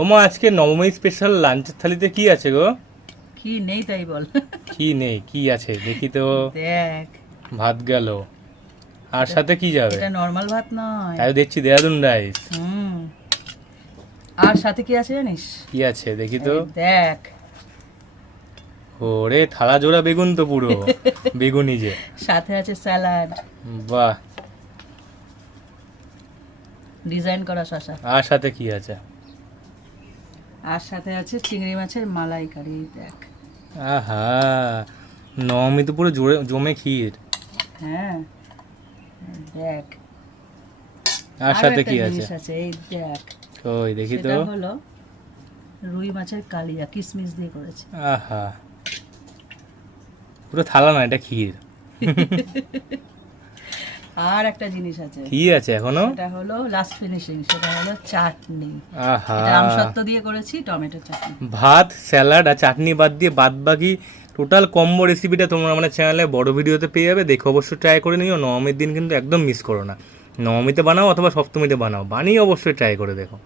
ওমা আজকে নবমী স্পেশাল লাঞ্চের থালিতে কি আছে গো? কি নেই তাই বল। কি নেই, কি আছে দেখি তো। দেখ, ভাত গেল, আর সাথে কি যাবে? এটা নরমাল ভাত নয়। তাই দেখছি দেরাদুন রাইস। হুম, আর সাথে কি আছে জানিস? কি আছে দেখি তো। এই দেখ, ওরে থালা জোড়া বেগুন তো পুরো বেগুনি যে। সাথে আছে স্যালাড, বাহ, ডিজাইন করা শসা, আর সাথে কি আছে? আর সাথে আছে চিংড়ি মাছের মালাইকারি। দেখ, আহা, নবমী তো পুরো জমে ক্ষীর। হ্যাঁ দেখ, আর সাথে কি আছে? এই দেখ, ওই দেখি তো। সেটা হলো রুই মাছের কালিয়া, কিশমিশ দিয়ে করেছে। আহা, পুরো থালা না, এটা ক্ষীর। আর একটা জিনিস আছে, কি আছে এখনো? সেটা হলো লাস্ট ফিনিশিং, সেটা হলো চাটনি। আহা, এটা আমসত্ত্ব দিয়ে করেছি, টমেটো চাটনি। ভাত, স্যালাড আর চাটনি বাদ দিয়ে বাদ বাকি টোটাল কম্বো রেসিপিটা তোমরা আমাদের চ্যানেলে বড় ভিডিওতে পেয়ে যাবে। দেখে অবশ্যই ট্রাই করে নিও। নবমীর দিন কিন্তু একদম মিস করো না। নবমীতে বানাও অথবা সপ্তমীতে বানাও, বানিয়ে অবশ্যই ট্রাই করে দেখো।